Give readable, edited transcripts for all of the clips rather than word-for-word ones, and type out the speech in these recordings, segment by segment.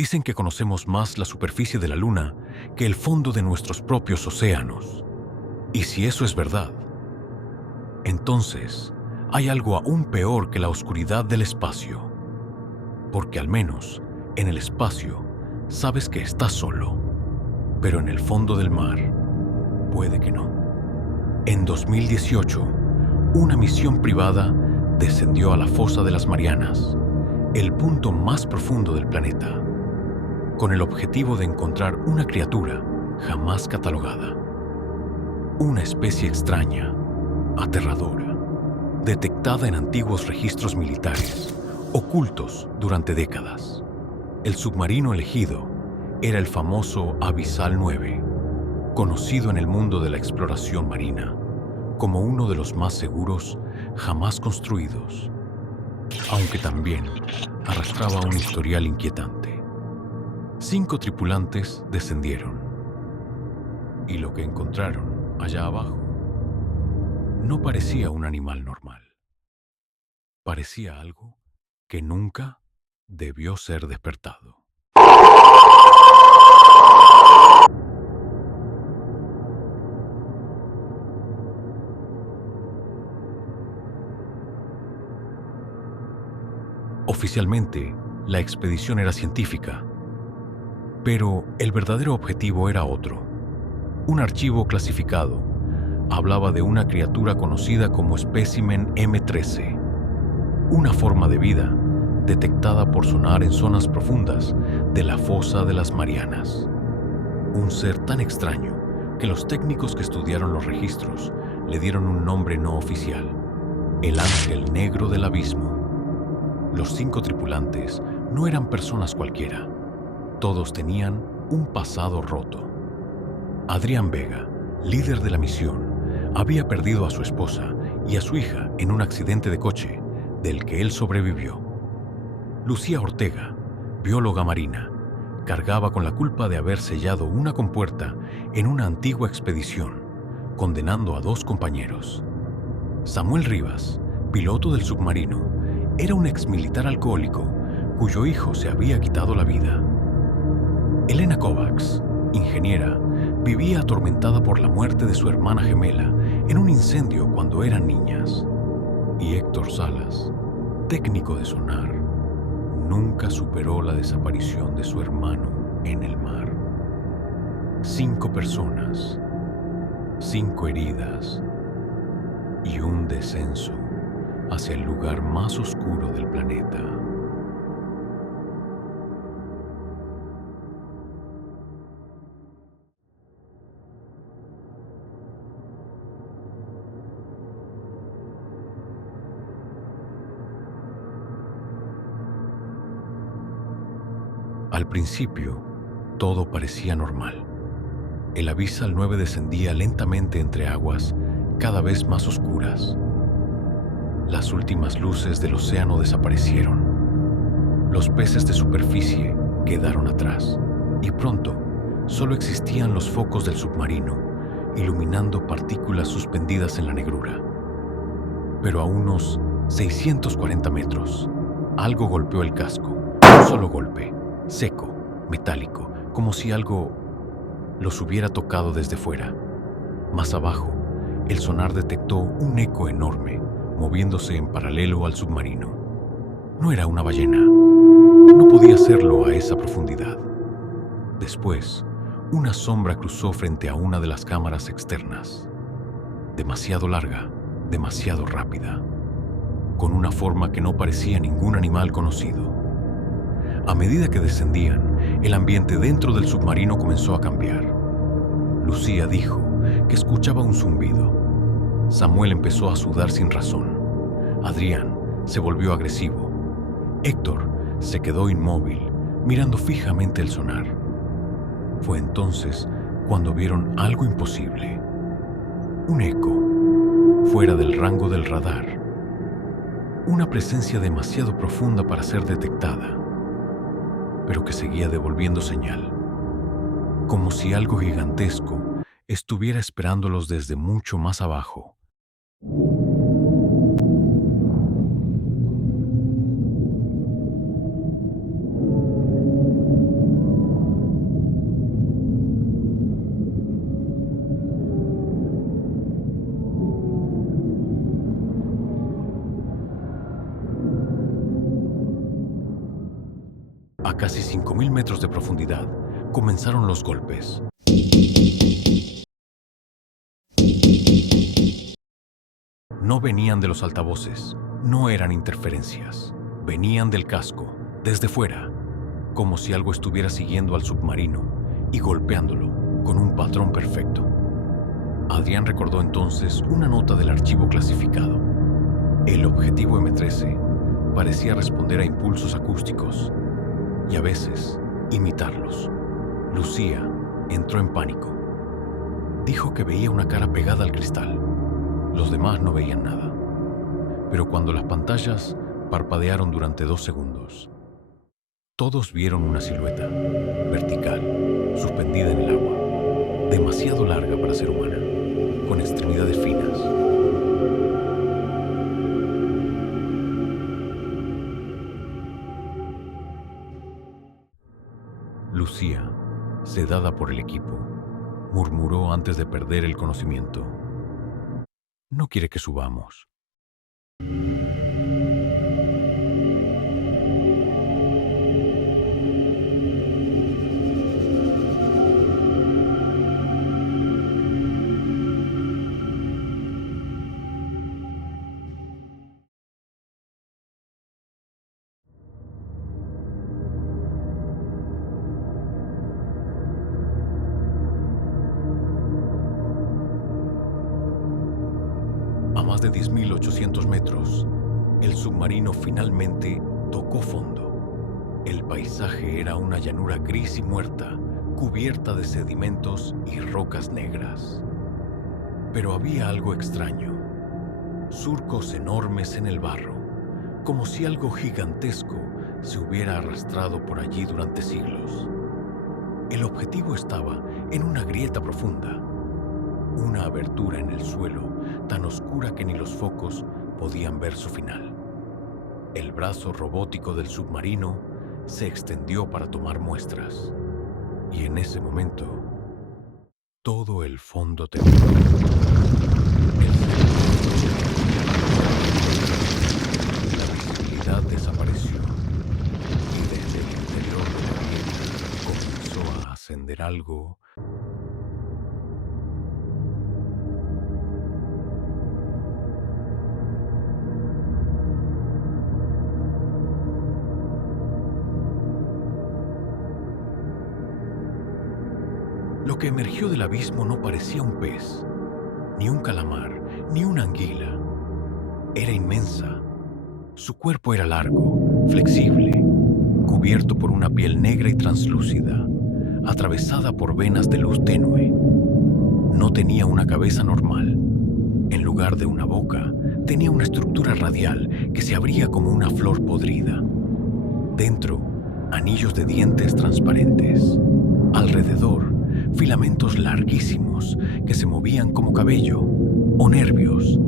Dicen que conocemos más la superficie de la Luna que el fondo de nuestros propios océanos. Y si eso es verdad, entonces hay algo aún peor que la oscuridad del espacio. Porque al menos en el espacio sabes que estás solo, pero en el fondo del mar puede que no. En 2018, una misión privada descendió a la fosa de las Marianas, el punto más profundo del planeta, con el objetivo de encontrar una criatura jamás catalogada. Una especie extraña, aterradora, detectada en antiguos registros militares, ocultos durante décadas. El submarino elegido era el famoso Abyssal 9, conocido en el mundo de la exploración marina como uno de los más seguros jamás construidos, aunque también arrastraba un historial inquietante. 5 tripulantes descendieron, y lo que encontraron allá abajo no parecía un animal normal. Parecía algo que nunca debió ser despertado. Oficialmente, la expedición era científica, pero el verdadero objetivo era otro. Un archivo clasificado hablaba de una criatura conocida como espécimen M13, una forma de vida detectada por sonar en zonas profundas de la fosa de las Marianas. Un ser tan extraño que los técnicos que estudiaron los registros le dieron un nombre no oficial: el Ángel Negro del Abismo. Los 5 tripulantes no eran personas cualquiera. Todos tenían un pasado roto. Adrián Vega, líder de la misión, había perdido a su esposa y a su hija en un accidente de coche del que él sobrevivió. Lucía Ortega, bióloga marina, cargaba con la culpa de haber sellado una compuerta en una antigua expedición, condenando a 2 compañeros. Samuel Rivas, piloto del submarino, era un exmilitar alcohólico cuyo hijo se había quitado la vida. Elena Kovacs, ingeniera, vivía atormentada por la muerte de su hermana gemela en un incendio cuando eran niñas. Y Héctor Salas, técnico de sonar, nunca superó la desaparición de su hermano en el mar. 5 personas, 5 heridas y un descenso hacia el lugar más oscuro del planeta. Al principio, todo parecía normal. El Abyssal 9 descendía lentamente entre aguas cada vez más oscuras. Las últimas luces del océano desaparecieron. Los peces de superficie quedaron atrás y pronto solo existían los focos del submarino, iluminando partículas suspendidas en la negrura. Pero a unos 640 metros, algo golpeó el casco. Un solo golpe, seco, metálico, como si algo los hubiera tocado desde fuera. Más abajo, el sonar detectó un eco enorme, moviéndose en paralelo al submarino. No era una ballena. No podía serlo a esa profundidad. Después, una sombra cruzó frente a una de las cámaras externas. Demasiado larga, demasiado rápida, con una forma que no parecía ningún animal conocido. A medida que descendían, el ambiente dentro del submarino comenzó a cambiar. Lucía dijo que escuchaba un zumbido. Samuel empezó a sudar sin razón. Adrián se volvió agresivo. Héctor se quedó inmóvil, mirando fijamente el sonar. Fue entonces cuando vieron algo imposible. Un eco, fuera del rango del radar. Una presencia demasiado profunda para ser detectada, pero que seguía devolviendo señal, como si algo gigantesco estuviera esperándolos desde mucho más abajo. casi 5.000 metros de profundidad, comenzaron los golpes. No venían de los altavoces, no eran interferencias. Venían del casco, desde fuera, como si algo estuviera siguiendo al submarino y golpeándolo con un patrón perfecto. Adrián recordó entonces una nota del archivo clasificado. El objetivo M13 parecía responder a impulsos acústicos y a veces imitarlos. Lucía entró en pánico. Dijo que veía una cara pegada al cristal. Los demás no veían nada. Pero cuando las pantallas parpadearon durante 2 segundos, todos vieron una silueta vertical, suspendida en el agua, demasiado larga para ser humana, con extremidades finas. Lucía, sedada por el equipo, murmuró antes de perder el conocimiento: «No quiere que subamos». A más de 10.800 metros, el submarino finalmente tocó fondo. El paisaje era una llanura gris y muerta, cubierta de sedimentos y rocas negras. Pero había algo extraño: surcos enormes en el barro, como si algo gigantesco se hubiera arrastrado por allí durante siglos. El objetivo estaba en una grieta profunda, una abertura en el suelo tan oscura que ni los focos podían ver su final. El brazo robótico del submarino se extendió para tomar muestras, y en ese momento todo el fondo tembló. La visibilidad desapareció, y desde el interior de la grieta comenzó a ascender algo. Lo que emergió del abismo no parecía un pez, ni un calamar, ni una anguila. Era inmensa. Su cuerpo era largo, flexible, cubierto por una piel negra y translúcida, atravesada por venas de luz tenue. No tenía una cabeza normal. En lugar de una boca, tenía una estructura radial que se abría como una flor podrida. Dentro, anillos de dientes transparentes. Alrededor, filamentos larguísimos que se movían como cabello o nervios.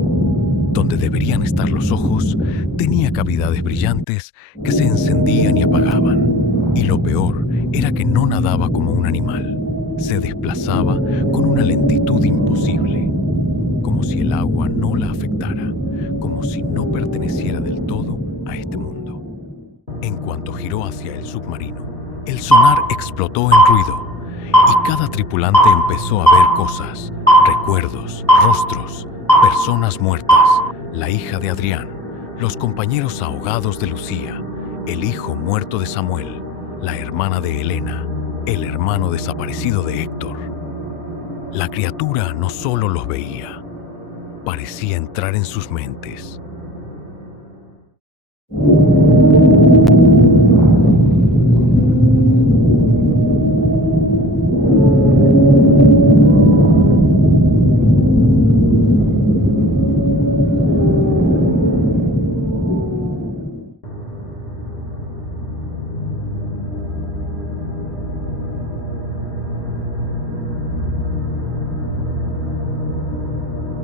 Donde deberían estar los ojos, tenía cavidades brillantes que se encendían y apagaban. Y lo peor era que no nadaba como un animal. Se desplazaba con una lentitud imposible, como si el agua no la afectara, como si no perteneciera del todo a este mundo. En cuanto giró hacia el submarino, el sonar explotó en ruido y cada tripulante empezó a ver cosas, recuerdos, rostros, personas muertas, la hija de Adrián, los compañeros ahogados de Lucía, el hijo muerto de Samuel, la hermana de Elena, el hermano desaparecido de Héctor. La criatura no solo los veía, parecía entrar en sus mentes.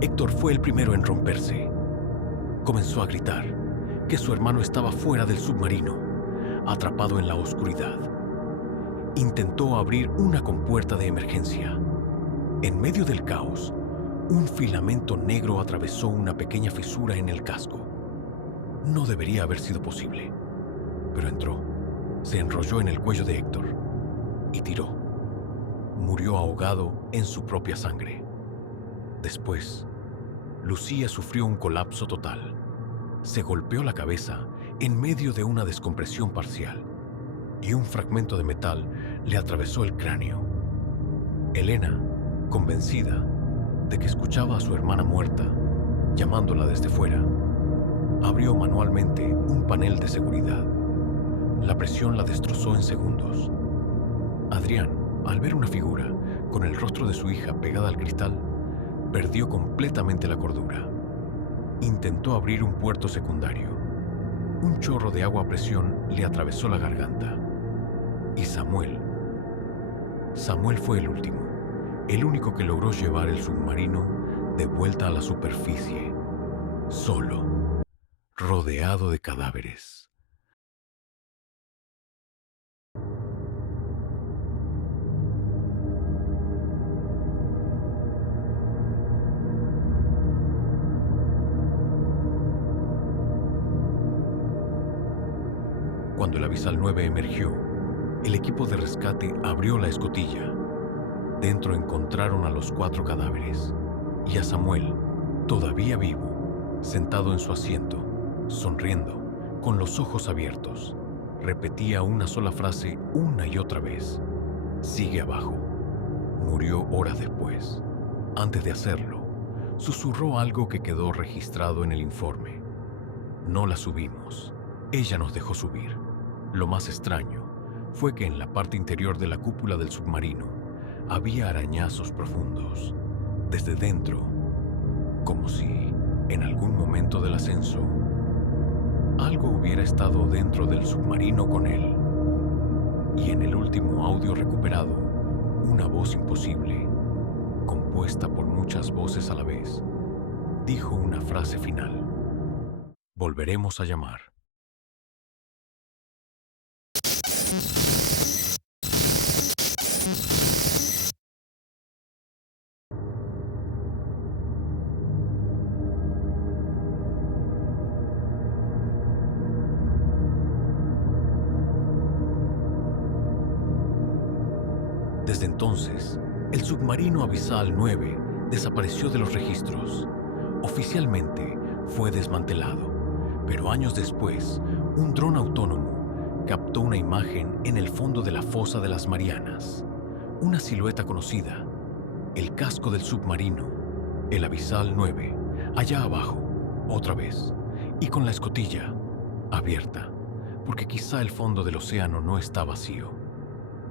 Héctor fue el primero en romperse. Comenzó a gritar que su hermano estaba fuera del submarino, atrapado en la oscuridad. Intentó abrir una compuerta de emergencia. En medio del caos, un filamento negro atravesó una pequeña fisura en el casco. No debería haber sido posible, pero entró, Se enrolló en el cuello de Héctor y tiró. Murió ahogado en su propia sangre. Después, Lucía sufrió un colapso total. Se golpeó la cabeza en medio de una descompresión parcial y un fragmento de metal le atravesó el cráneo. Elena, convencida de que escuchaba a su hermana muerta, llamándola desde fuera, abrió manualmente un panel de seguridad. La presión la destrozó en segundos. Adrián, al ver una figura con el rostro de su hija pegada al cristal, perdió completamente la cordura. Intentó abrir un puerto secundario. Un chorro de agua a presión le atravesó la garganta. Y Samuel fue el último, el único que logró llevar el submarino de vuelta a la superficie, solo, rodeado de cadáveres. Cuando el Avisal 9 emergió, el equipo de rescate abrió la escotilla. Dentro encontraron a los 4 cadáveres y a Samuel, todavía vivo, sentado en su asiento, sonriendo, con los ojos abiertos. Repetía una sola frase una y otra vez: sigue abajo. Murió horas después. Antes de hacerlo, susurró algo que quedó registrado en el informe. No la subimos. Ella nos dejó subir. Lo más extraño fue que en la parte interior de la cúpula del submarino había arañazos profundos. Desde dentro, como si, en algún momento del ascenso, algo hubiera estado dentro del submarino con él. Y en el último audio recuperado, una voz imposible, compuesta por muchas voces a la vez, dijo una frase final: volveremos a llamar. Desde entonces, el submarino Avisal 9 desapareció de los registros. Oficialmente fue desmantelado, pero años después, un dron autónomo captó una imagen en el fondo de la fosa de las Marianas. Una silueta conocida, el casco del submarino, el Avisal 9, allá abajo, otra vez, y con la escotilla abierta, porque quizá el fondo del océano no está vacío.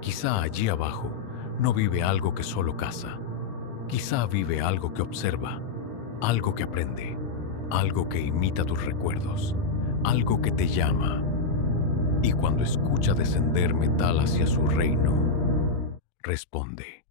Quizá allí abajo no vive algo que solo caza. Quizá vive algo que observa, algo que aprende, algo que imita tus recuerdos, algo que te llama. Y cuando escucha descender metal hacia su reino, responde.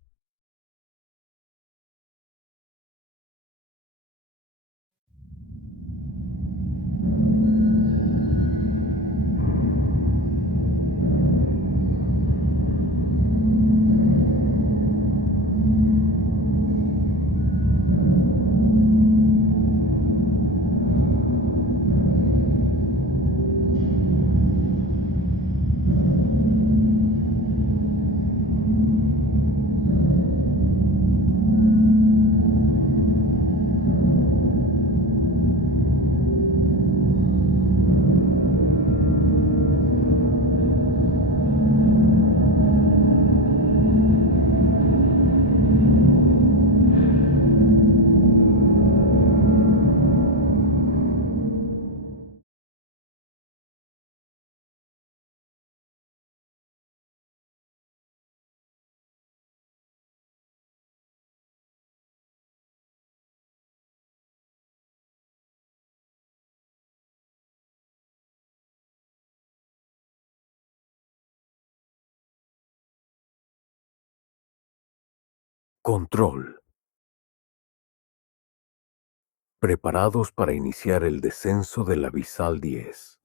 Control. Preparados para iniciar el descenso del Avisal 10.